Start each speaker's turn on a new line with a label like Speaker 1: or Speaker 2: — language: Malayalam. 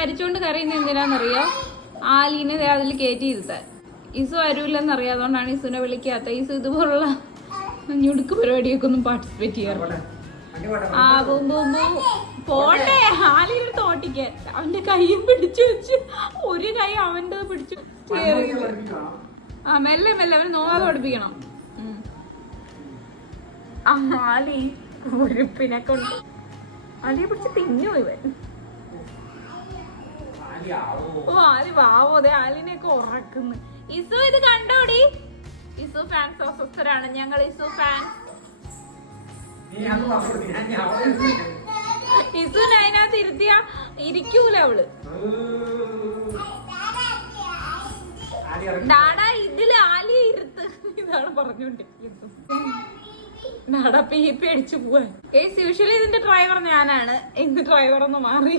Speaker 1: മരിച്ചോണ്ട് കരയുന്ന എന്തിനാന്നറിയോ? ആലീനെ അതിൽ കയറ്റി ഇരുത്താൻ. ഇസു വരൂലെന്നറിയാം അതുകൊണ്ടാണ് ഇസുനെ വിളിക്കാത്ത. ഇസു ഇതുപോലുള്ള ഞുടുക്ക് പരിപാടിയൊക്കെ ഒന്നും പാർട്ടിസിപ്പേറ്റ് ചെയ്യാറില്ല. ആ ബൂം ബൂം ബൂം. പോട്ടെ ആലിയുടെ ഓട്ടിക്കാൻ. അവന്റെ കൈയും പിടിച്ചു വെച്ച് ഒരു കൈ അവന്റെ പിടിച്ചു ആ മെല്ലെ മെല്ലെ അവന് നോവാതെ പഠിപ്പിക്കണം. ആലി ഉരുപ്പിനെ കൊണ്ട്. ആലിയെ പിടിച്ച് തിന്നു ഇവൻ. ഓ ആലി വാവോ അതെ ആലിനെയൊക്കെ ഉറക്കുന്നു. ഇസു ഇത് കണ്ടോടി? ഇസു ഫാൻസ് അസ്വസ്ഥരാണ്. ഞങ്ങൾ ഇസു ഫാൻസ് ഇസു അതിനകത്ത് ഇരുത്തിയ ഇരിക്കൂല അവൾ. ഡാഡാ ഇതിൽ ആലി ഇരുത്ത്. ഇതാണ് പറഞ്ഞോണ്ടിരിക്കുന്നത് ഡാടാ പീപ്പി അടിച്ചു പോവാൻ. ഏസ് യൂഷ്വലി ഇതിന്റെ ഡ്രൈവർ ഞാനാണ്. ഇന്ന് ഡ്രൈവർ ഒന്ന് മാറി.